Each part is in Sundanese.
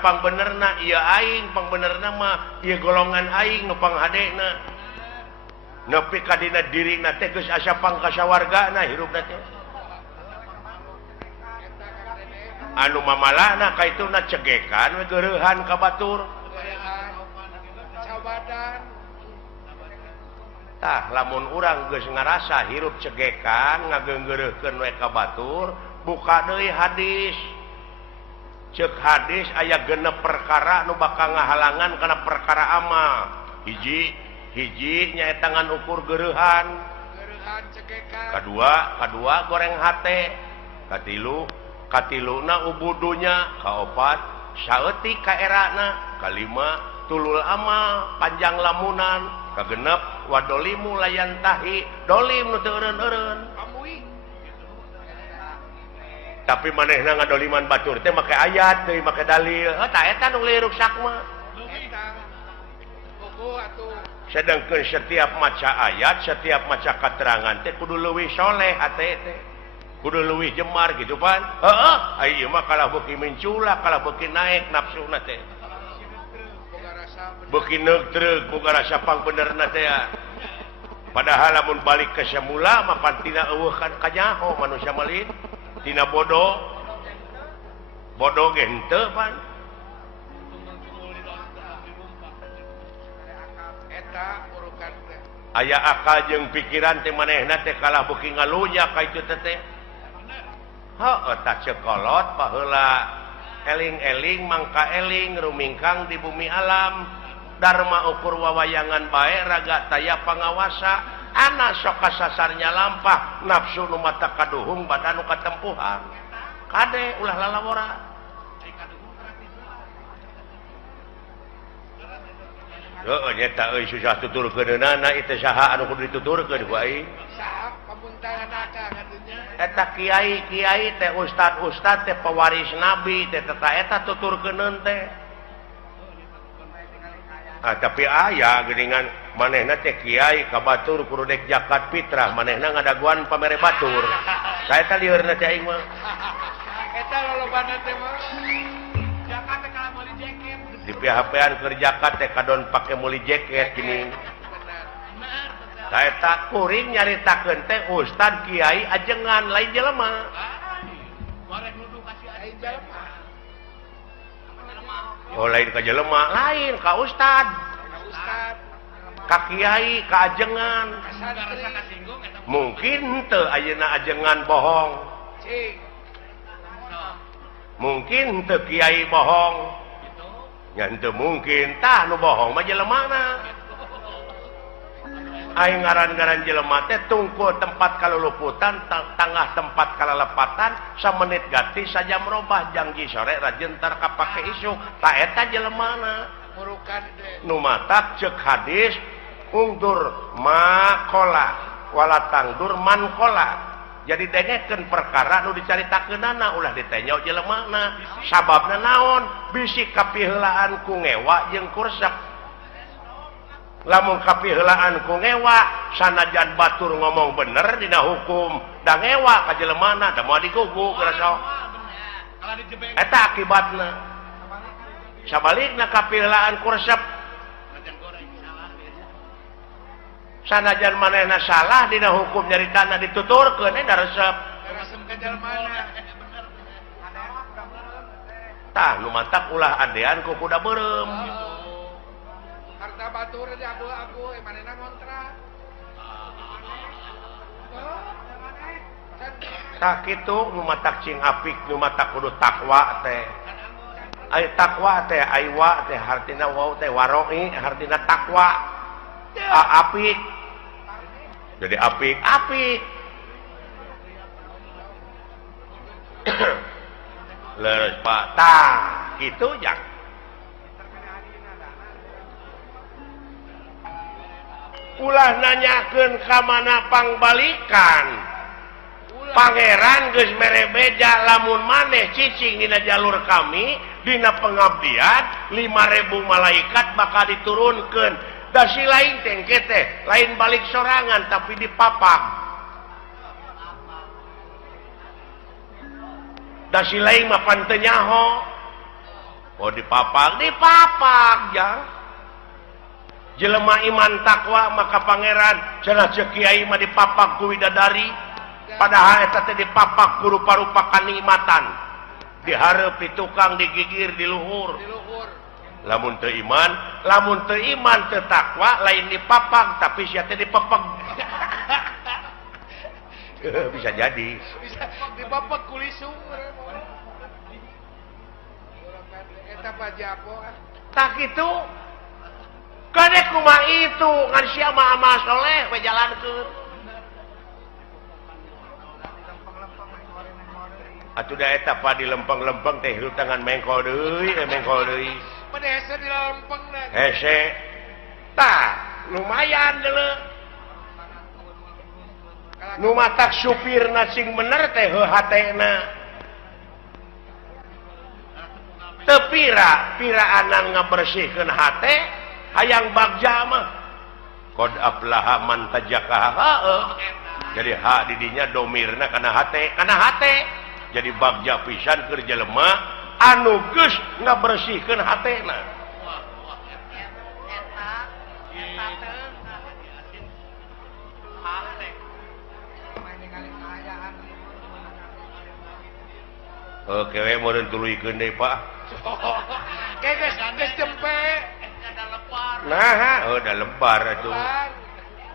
pang benerna iya aing pang benerna mah iya golongan aing nu panghadena nepi ka dina dirina teh geus asa pangkasawargana hirupna teh anu mamalahna kaituna cegekan we geurehan ka batur tah lamun urang geus ngarasa hirup cegekan ngageunggeureukkeun we ka batur buka deui hadis cek hadis aya genep perkara nu bakal ngahalangan kana perkara amal hiji nyaeta ngan ukur geurehan kadua goreng hate katiluna ubudunya kaopat saeutik ka erana kalima tulul amal panjang lamunan kagenep wadolimu layan tahi dolim nu teu eureun-eureun tapi manehna ngadoliman batur teh make ayat teh make dalil tah eta nu liruk sakma sedangkeun setiap maca ayat setiap maca keterangan teh kudu leuwih soleh hate teh kudu leuwih jemar gitu pan heeh ieu mah kalah beuki menculak kalah beuki naik nafsuna teh beuki neutreug boga rasa pang benerna teh padahal lamun balik ke semula mah pan tina eueuh kan kanyaho manusia malin tina bodoh ge henteu pan aya akal jeung pikiran teh manehna teh kalah beuki ngalunya ka itu teh heuh tah cekolot paheula eling-eling mangka eling rumingkang di bumi alam dharma ukur wawayangan bae raga taya pangawasa anak sok kasasarnya lampah nafsu nu mata kaduhung badan nu katempuhan kade ulah lalawora heuh nyata euy susah tuturkeunana itu saha anu kudu dituturkeun ku aing saha pamuntahanaka katunya eta kiai teh ustad teh pewaris nabi teh eta tuturkeuneun teh tapi aya geuningan manehna teh kiai ka batur kudu dek zakat fitrah manehna ngadaguan pamere batur saeta liurna teh aing mah eta lolobana teh mah zakat teh kala meuli jaket di PHP-an keur zakat teh kadon pake meuli jaket gini saeta kuring nyaritakeun teh ustad kiai ajengan lain jelema goreng nuduh kasih lain jelema oh lain ka jelema lain ka ustad ka kiai ka ajengan mungkin teu ayeuna ajengan bohong mungkin teu kiai bohong nya henteu mungkin tah nu bohong mah jelemana aing ngaran-ngaran jelema teh tungkul tempat kaluluputan tangah tempat kalalepatan samenit ganti saja merubah janji sore rajin tar kapake isu ta eta jelemana murukan nu matak ceuk hadis ungdur makola wala tangdur mankola jadi dengekeun perkara nu dicaritakeunana ulah ditenya jelemana sababna naon bisi kapiheulaan ku ngewa jeung kursak lamun kapiheulaan ku ngewa sanajan batur ngomong bener dina hukum da ngewa ka jelemana da moal diguguk rasa eta akibatna sabalikna kapiheulaan kursep sanajan manehna salah dina hukum nyaritana dituturkeun da resep ka jelemana tah nu matak ulah adean ku kuda beureum harta batur di abu-abu manehna ngontrak tah kitu nu matak cing apik nu matak kudu takwa teh ai takwa teh aiwa teh hartina wau teh waroi hartina takwa apik jadi apik leres pak tah kitu jang ulah nanyakeun ka mana pangbalikan pangeran geus mere beja lamun maneh cicing dina jalur kami dina pengabdian 5.000 malaikat bakal diturunkeun da si lain tengke teh lain balik sorangan tapi dipapag da si lain mah pan teu nyaho Oh dipapag jang. Jelema iman takwa maka pangeran cenah ceuk kiai mah dipapag ku widadari. Padahal eta teh dipapag ku rupa-rupa kanikmatan. Dihareup di tukang digigir di luhur. Lamun teu iman teu takwa lain dipapag tapi sia teh dipepeg. Bisa jadi. Bisa dipapag ku lisung. Eta pajapo. Tak kitu. Kadek kumaha itu ngan sia mah amal soleh we jalankeun. Atuh da eta pa di lempeng-lempeng teh hirup tangan mengkol deui, mengkol deui. Pada hese di lempeng na. Hese. Tah, lumayan deuleu. Nu matak supirna sing bener teh heuh hatena. Teu piraanan ngabersihkeun hate. Hayang bagja mah qad aflaha man tajakaha. Jadi hak didinya domirna kana hate jadi bagja pisan keur jelema anu geus ngabersihkeun hatena. Oke we meureun tuluykeun deui Pak. Geus jempe. Nah, udah lebar atuh.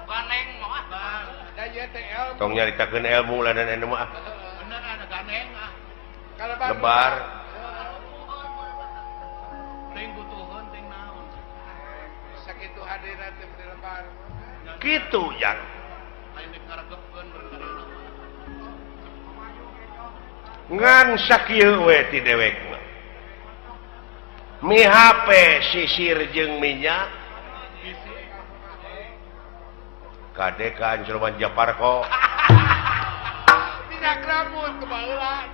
Ganeng mah. Da ieu teh ilmu. Tong nyaritakeun ilmu ladan anu mah. Bener ada ganeng ah. Lebar. Teuing butuheun teuing naon. Sakitu hadirna teh lebar. Kitu yang. Aya dikaregepkeun berkarina. Ngan sakieu we ti dewek mah. Mi HP sisir jeung minyak. Kade ka Anjurman Japarko. Minyak rambut kebaheula.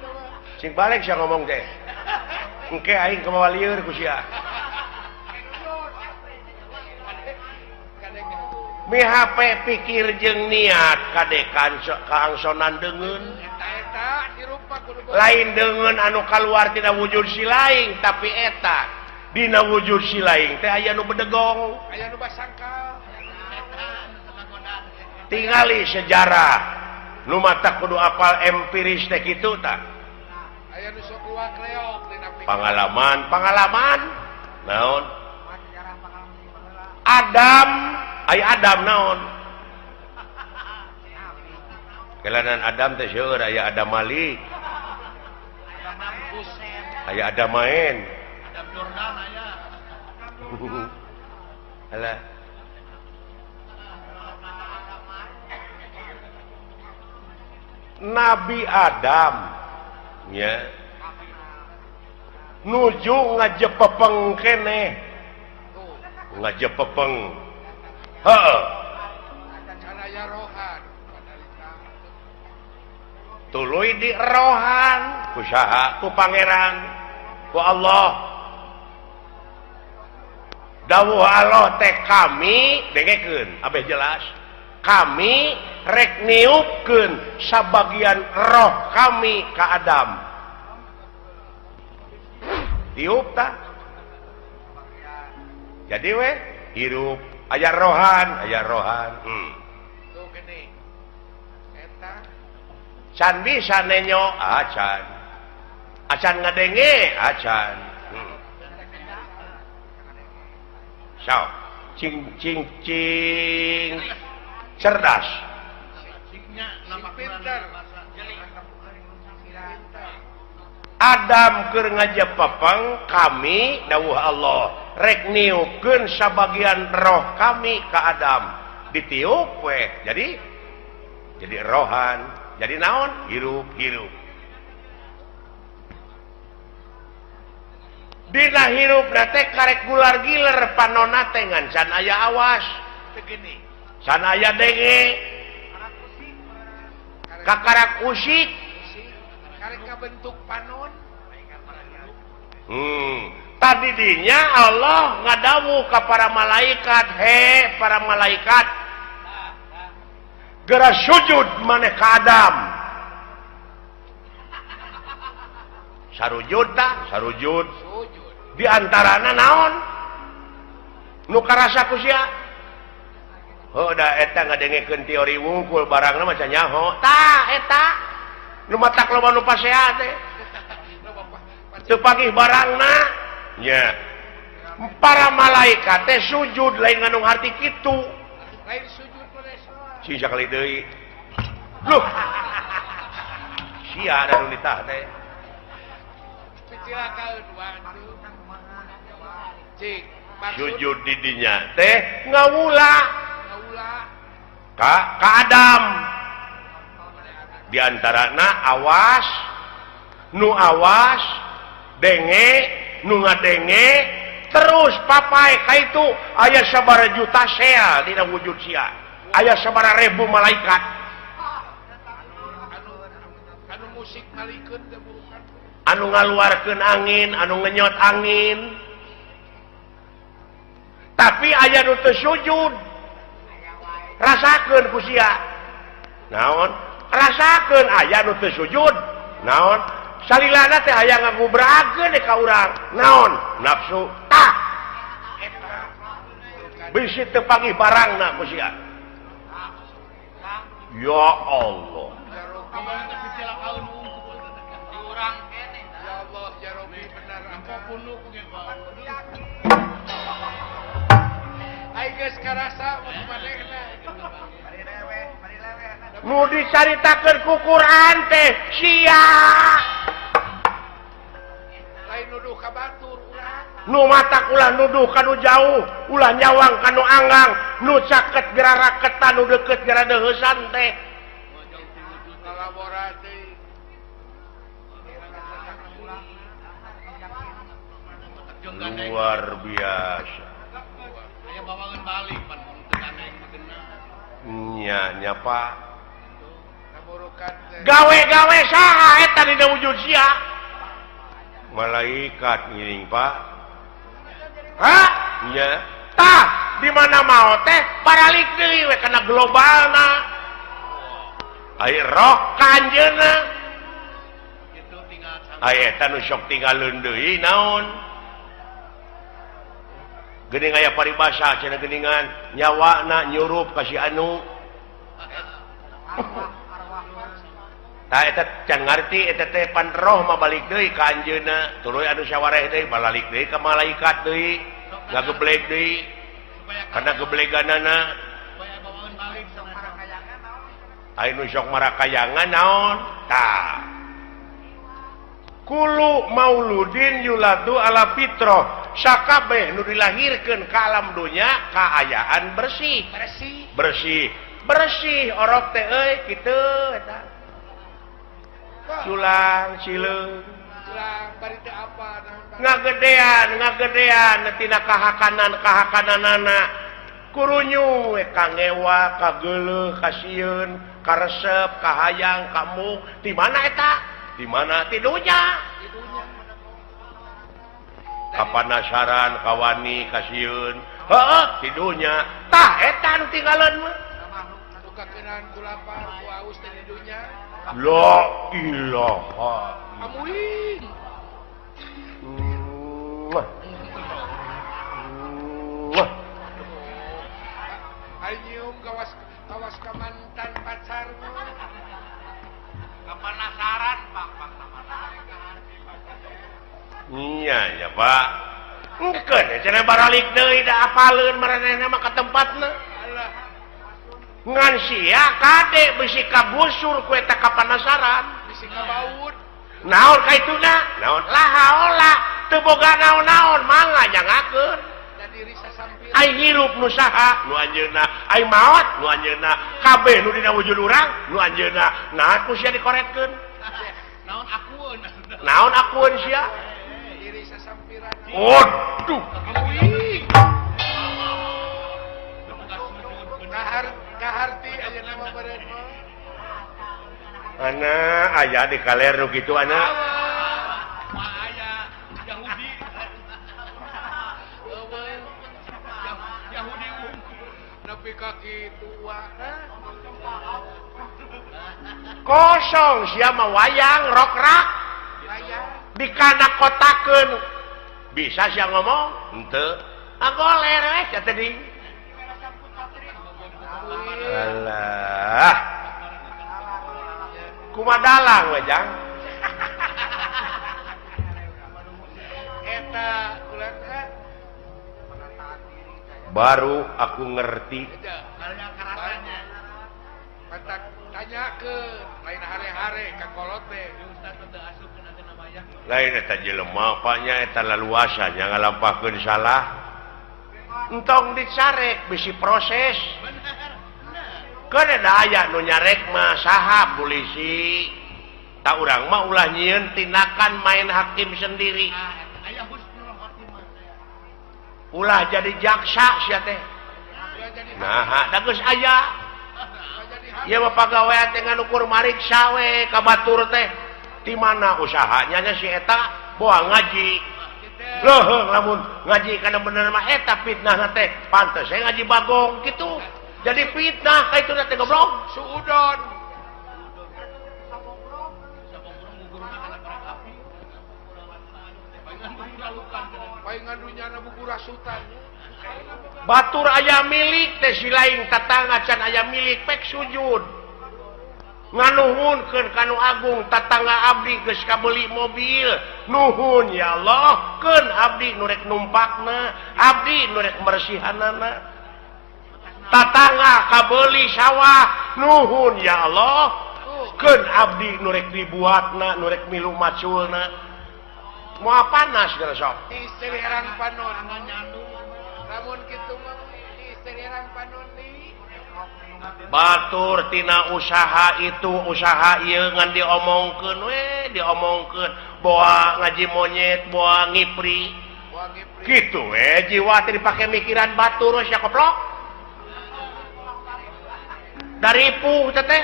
Sing balik sia ngomong teh. Engke aing kumaha lieur ku sia. Mi HP pikir jeung niat kade kaangsonan deungeun. Eta dirupa kudu Lain deungeun anu kaluar tina wujud si laing tapi eta dina wujud si laing teh aya nu bedegong. aya nu basangkal. Tingali sejarah nu mata kudu apal empiris teh kitu tah. Aya nu sok luak reog dina pikiran. Pengalaman naon? Adam, aya Adam naon? Kelanan Adam teh seueur aya Adam Malik. Aya Adam main. Adam Jordan aya. Alah. Nabi Adam nya nuju ngajepepeng keneh. Ngajepepeng. Heeh. Kana ya rohan. Tuluy di rohan ku saha ku pangeran ku Allah. Dawuh Allah teh kami dengekeun abeh jelas. Kami rek niupkeun sabagian roh kami ka Adam. Tiup tah. Jadi we hirup aya rohan. Tuh gini. Eta Can bisa nenyo acan. Acan ngadenge acan. So, cing cerdas. signya nama pinter. Adam keur ngajepepeng kami dawuh Allah rek niupkeun sabagian roh kami ka Adam. Ditiup we. Jadi rohan. Jadi naon? Hirup. Dina hirup teh karek gular giler panonna teh ngan can aya awas. Begini. Can aya denge. Kakarak usik. Karek bentuk panon. Tadi dinya Allah ngadawu ka para malaikat, he para malaikat. Gera sujud maneh ka Adam. Sarujud tah, sarujud. diantarana naon nu karasaku sia da eta ngadengekeun teori wungkul barangna maca nyaho tah eta nu matak loba nu pasea teh teu pagih barangna nya para malaikat teh sujud lain nganu harti kitu lain sujud si sakali deui loh sia da nu ditah teh picilakaeun waduh cik sujud di dinya teh ngawula ka Adam diantarana awas nu awas denge nu ngadenge terus papai kaitu aya sabaraha juta sel dina wujud sia aya sabaraha ribu malaikat anu musik malikeun teh bukan anu ngaluarkeun angin anu ngenyot angin tapi aya nu teu sujud rasakeun ku sia naon rasakeun aya nu teu sujud naon salilana teh aya ngagubrakeun ka urang naon nafsu tah bisi teu pagih barangna ku sia ya Allah ya Allah ya Rabbi benar apapun nu ai geus karasa manehna nu dicaritakeun ku Quran teh sia lain nuduh ka batur urang nu matak ulah nuduh kanu jauh ulah nyawang kanu anggang nu caket geraraketan nu deukeut gara deuheusan teh kolaborasi luar biasa aya bawangeun balik pan teu gandeng nya Pak namurukan gawe-gawe saha eta dina wujud sia malaikat ngiring Pak hah nya tah di mana mau teh baralik deui we kana globalna ai roh kanjeuna itu tinggal ai eta nu sok tinggalin deui naon geuning aya paribasa cenah geuningan nyawana nyurup ka si anu tah eta can ngarti eta teh pan roh mah balik deui ka anjeunna tuluy anu sawareh deui balik deui ka malaikat deui ngageblek deui kana gebleganana supaya bawangeun balik aya nu sok marakayangan naon tah kulu mauludin yuladu ala fitrah sakabeh nu dilahirkeun ka alam dunya kaayaan bersih orok teh euy kitu eta culang cileung bari teh apa ngagedean tina kahakananana kurunyu we kangewa kageuleuh kasieun karesep kahayang kamu di mana eta di mana tidunya kapanasaran kawani kasieun heeh tidunya tah eta nu tinggalan mah nu kakeunaan ku lapar ku aus teh di dunya la ilaha amuing Ayo kawas ka mantan pacarmu kapanasaran Pak iya ya Pak engkeun cenah baralik deui da apaleun maranehna mah ka tempatna ngan sia kade bisi kabusur ku eta kapanasaran bisi kabaud naon kaituna naon lahaola teu boga naon-naon mangga nyangakeun da diri sasampir ai hirup nu saha nu anjeunna ai maot nu anjeunna kabeh nu dina wujud urang nu anjeunna naon ku sia dikoretkeun naon akueun sia diri sasampiran waduh kaharti aya nama badan mah ana aya di kaler nu kitu ana aya Yahudi Yahudi nepi ka kitu kosong sia mah wayang rokrak dikana kotakeun bisa sih ngomong ente goler tadi alah kumadalang wejang eta ulah baru aku ngerti mantak tanya ke lain hari-hari ka kolot teh lain eta jelema apanya eta laluasanya ngalampahkeun salah entong dicarek bisi proses kan ada aya nu nyarek mah saha polisi tak urang mah ulah nyieun tindakan main hakim sendiri ulah jadi jaksa sia teh nah da geus aya ieu mah pagawean teh nganukur mariksa we ka batur teh di mana usahanya nya si eta boa ngaji leuheung lamun ngaji kana bener mah eta fitnah teh pantes saya ngaji bagong gitu jadi fitnah ka itu teh goblok suudon paingan dunyana buku rasutan batur aya milik teh si lain tatangga can aya milik pek sujud nganuhunkeun kanu agung tatangga abdi geus kabeli mobil nuhun ya Allah keun abdi nu rek numpakna abdi nu rek bersihanana tatangga kabeli sawah nuhun ya Allah keun abdi nu rek dibuatna nu rek milu maculna moal panas geus sok isteriran panon namun kitu mah isteriran panon di batur tina usaha itu usaha ieu ngan diomongkeun we diomongkeun boa ngaji monyet boa ngipri kitu we jiwa teh dipake mikiran batur sia koplok dari puh teh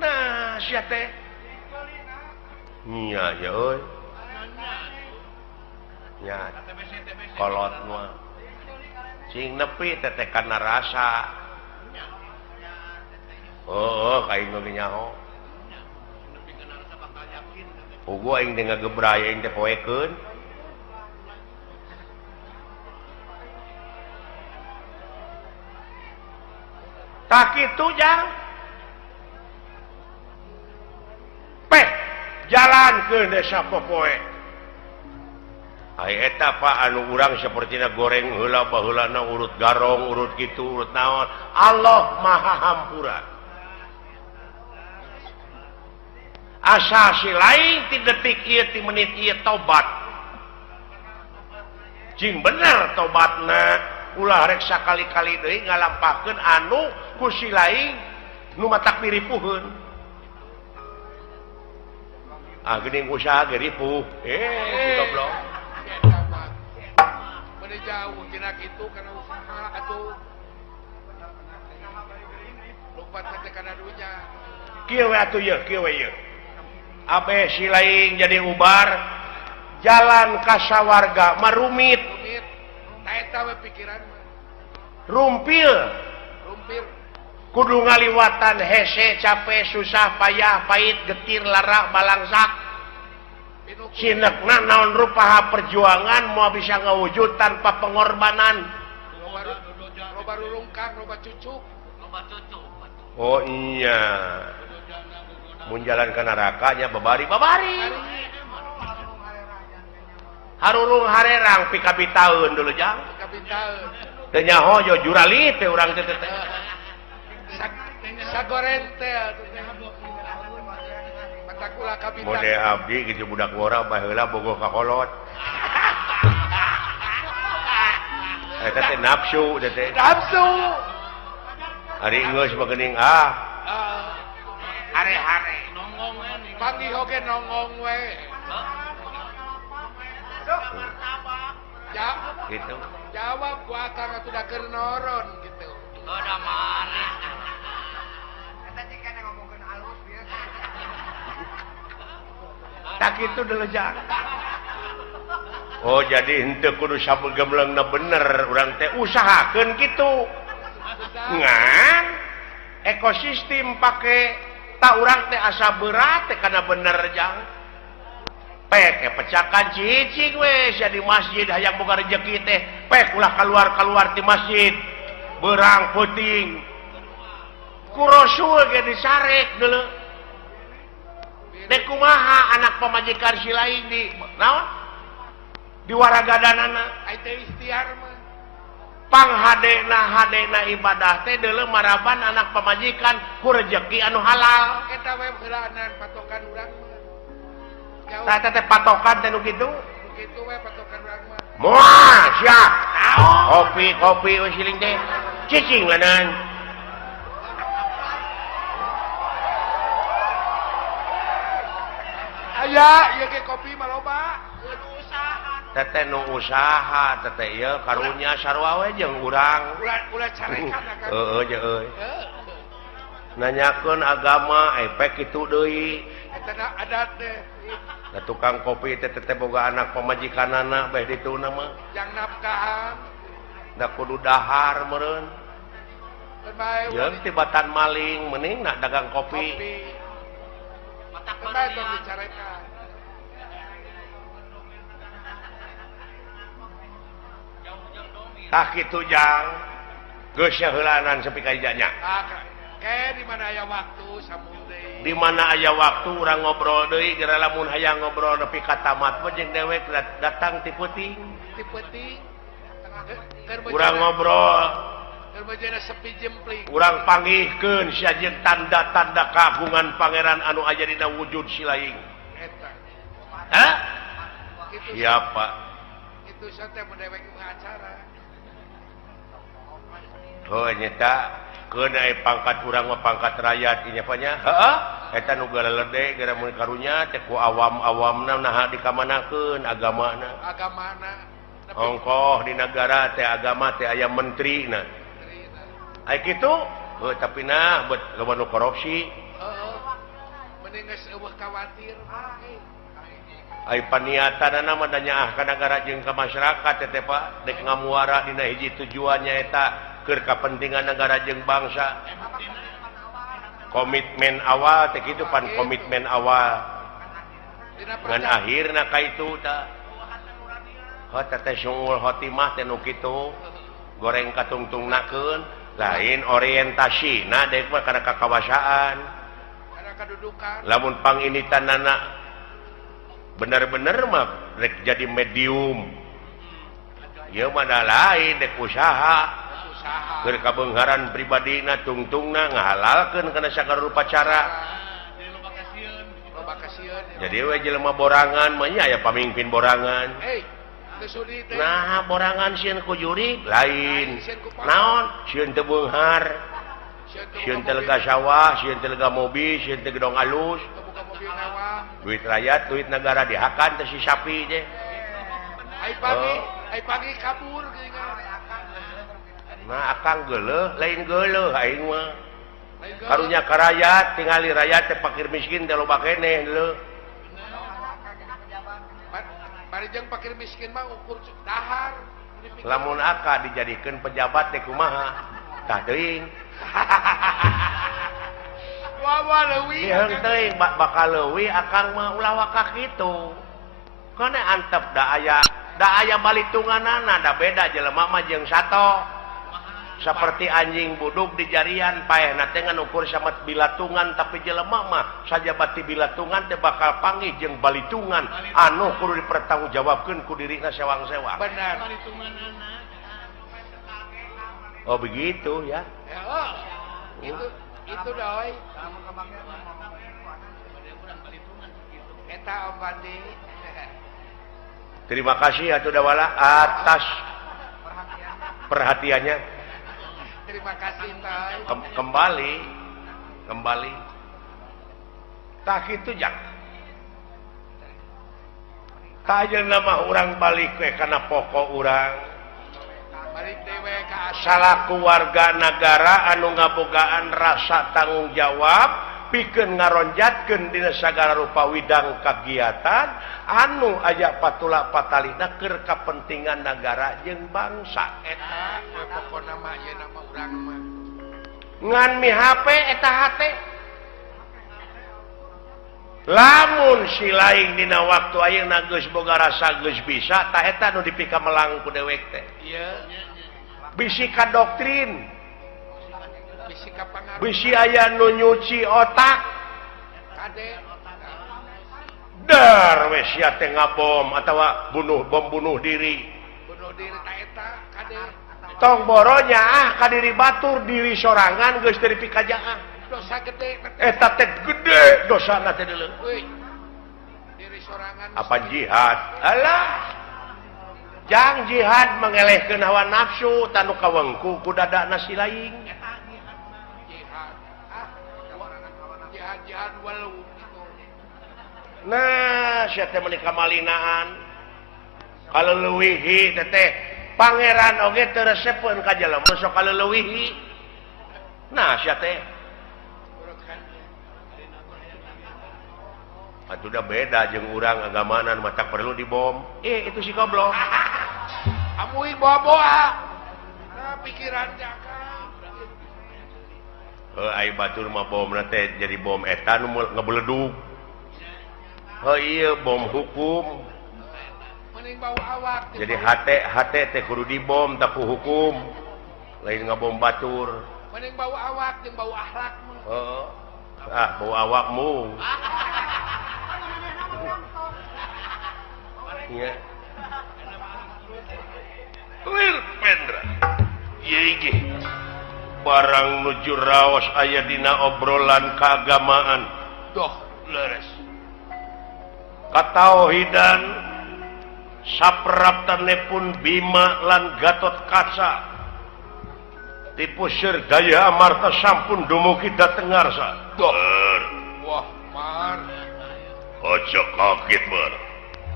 nah sia teh nya ya euy nya kolot mah cing nepi teteh kana rasa kain nu nyaho ugu aing teh ngagebraya aing teh poekeun tak kitu jang peh jalankeun desa popoe ai eta Pak anu urang sapertina goreng heula baheulana urut garong urut kitu urut naon Allah Maha Hampura asa si lain ti detik ieu ti menit ieu tobat cing bener tobatna ulah rek sakali-kali deui ngalampahkeun anu ku si lain nu matak piripuheun geuning usaha ge ripuh goblok jauh tina kitu kana usaha atuh lompat teh kana dunya kieu we atuh ieu kieu we ieu abe si lain jadi ubar jalan ka sawarga marumit ta eta we pikiran rumpil kudu ngaliwatan hese capek susah payah pahit getir lara balangsak sinekna naon rupaha perjuangan mau bisa ngawujud tanpa pengorbanan loba rulungkang loba cucuk oh iya mun jalan ke neraka nya babari harurung harerang pikabi taun dulu jang teu nyaho yo jurali teh urang teh sagoreng teh matakula kapitan mode abdi gitu budak ngora baheula bogoh ka kolot eta teh nafsu teh ari geus bageuning hare-hare panggih oge nongong we gitu jawab ku akang atuh keur noron gitu udah marah eta jika ngomongkeun alus biasa tak itu dulu jang oh jadi henteu kudu sabegemleungna bener urang teh usahakeun kitu ngan ekosistem pake tak urang teh asa berat teh karena bener jang pek pecakan cicing we sia di masjid hayang boga rezeki teh pek ulah keluar di masjid berang puting ku rasul ge disarek deuleu dek kumaha anak pamajikan si lain di naon di waragadanana ai teh ikhtiar mah hadena ibadah teh deuleu maraban anak pamajikan ku rezeki anu halal eta we heulaanan patokan urang mah tah teh patokan teh nu kitu kitu we patokan urang mah moal sia kopi we siling teh cicing lanan aya ieu ge kopi mah loba teteh nu usaha teteh ieu karunya sarua we jeung urang ulah carekan kan heueuh je euy nanyakeun agama pek kitu deui eta adat teh da tukang kopi teh teteh boga anak pamajikanana beh dituna mah yang nafkahan da kudu dahar meureun bae jeung tibatan maling mending nak dagang kopi matak bae tong dicarekan tah kitu jang geus heulanan sepi ka ijanya di mana aya waktu sambung deui di mana aya waktu urang ngobrol deui geura lamun hayang ngobrol nepi ka tamat mah jeung dewek datang ti peuting urang ngobrol keur bajana sepi jempling urang panggihkeun sia jeung tanda-tanda kagungan pangeran anu aya dina wujud si laing eta hah kitu siapa kitu teh mun dewek acara oh nyata keun aya pangkat urang mah pangkat rakyat ieu nya heeh eta nu galedeg gara mun karunya teh ku awam-awamna naha dikamanakeun agamana ongkoh di negara teh agama teh aya menterina ai kitu tapi nah buat loba nu korupsi mending geus eueuh khawatir ai paniatanana mah nyaah ka negara jeung ka masyarakat teh Pak dek ngamuara dina hiji tujuannya eta keur kapentingan negara jeung bangsa komitmen awal teh kitu pan komitmen awal ngan akhirna ka itu tah teh sungul khotimah teh nu kitu goreng katungtungnakeun lain orientasina dek mah kana kakawasaan kana kadudukan lamun panginitanana bener-bener mah rek jadi medium ieu mah lain dek usaha keur kabeungharan pribadina tungtungna ngahalalkeun kana sagala rupa cara loba kasieun jadi we jelema borangan mah nya aya pamimpin borangan sudi teh nah borangan sieun ku juri lain naon sieun teu beunghar sieun teu lega sawah sieun teu lega mobil sieun teu gedong alus buka mobil mewah duit rakyat duit negara dihakan teh si sapi teh ai pagi kabur geuningan nah akang geuleuh lain geuleuh aing mah karunya ka rakyat tingali rakyat teh fakir miskin teh loba keneh deuleuh bari jeung fakir miskin mah ukur dahar lamun aka dijadikeun pejabat teh kumaha tah teuing wawa leuwih ieu teuing bakal leuwih akang mah ulah waka kitu kana antep da aya balitunganana da beda jelema mah jeung sato seperti anjing buduk di jarian paehna teh ngan ukur samet bilatungan tapi jelema mah sajabat ti bilatungan teh bakal panggih jeung balitungan anu kudu dipertanggungjawabkeun ku dirina sewang-sewang benar oh begitu ya itu doi eta Om Bandi terima kasih atuh dawala atas perhatiannya terima kasih Toy. Kembali. Tah kitu jang. Tah ayeuna mah urang balik we kana pokok urang. Balik dewe ka salaku warga negara anu ngabogaan rasa tanggung jawab pikeun ngaronjatkeun dina sagala rupa widang kagiatan anu aya patula patalina keur kapentingan negara jeung bangsa eta pokona mah ieu nama urang mah ngan mi HP eta hate lamun si lain dina waktu ayeuna geus boga rasa geus bisa tah eta nu dipika melang ku dewek teh. Bisi ka doktrin, bisi aya nu nyuci otak, dar we sia teh ngabom atawa bom bunuh diri. Tong boronya ka diri batur diri sorangan geus teu dipikajaan. Dosa gede. Eta teh gede dosana teh deuleu. Diri sorangan. Apa jihad? Alah. Jang jihad mengelehkeun hawa nafsu tanu kawengku ku dadana si laing. Jihad walau. Nah, sia teh menika malinaan. Kaleuweuhi teh pangeran oge teu resepkeun ka jelema sok kaleuweuhi. Nah, sia teh atuh udah beda jeung urang agamanan mata perlu dibom. Itu si goblok. Amui boa-boa. Nah, pikiran jaka. Ai batur mah bomna teh jadi bom eta nu ngebledug. Iya bom hukum. Mending bau awak. Jadi hate teh kudu dibom tak ku hukum. Lain ngabom batur. Mending bau awak jeung bau akhlak mah. Bau awakmu. Ya. Lir pendra. Ye barang nuju raos aya dina obrolan keagamaan. Doh, leres. Katauhidan sapraptanepun Bima lan Gatot Kaca. Tipu Sir Daya Amarta sampun dumugi dateng ngarsa. Doh. Wah, Mar. Aja kaget, Mar.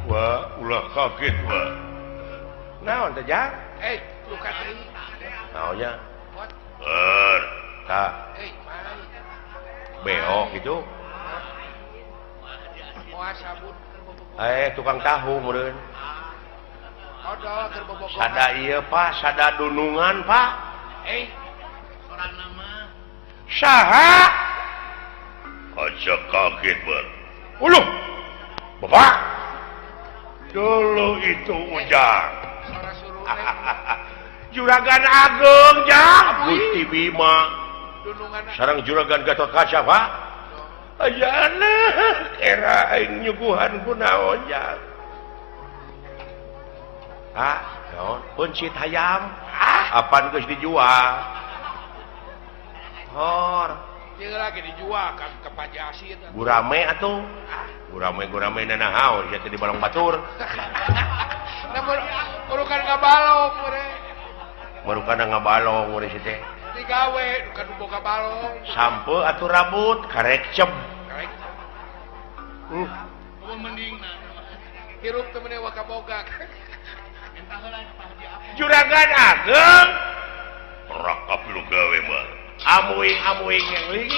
Wah, ulah kaget, Wah. Naon teh, Jang? Lu kata ini. Naonnya? Tah. Beok gitu. Tukang tahu meureun. Sada ieu, Pak, sada dunungan, Pak. Soranna mah. Saha? Aja kaget, Bar. Uluh. Bapak. Dulu itu Ujang. Juragan Agung, Jang. Gusti Bima. Sareng Juragan Gatot Kaca, Pak. Ayana, era aing nyuguhan ku naon, Jang. Naon? Pencit hayam. Apaan geus dijual? Hor. Ieu lagi dijual kan ke Pajasi eta. Gurame atuh. Gurame nanahaun sia teh di balong batur. Namun urukan ngabalong mure. Urukan ngabalong mure si teh. Digawe bukan boga balong. Sampe atuh rambut karek ceb. Mendingna. Hirup teu meuneu wakaboga. Juragan Agung. Rakap lu gawe mah. Amuing yang ligi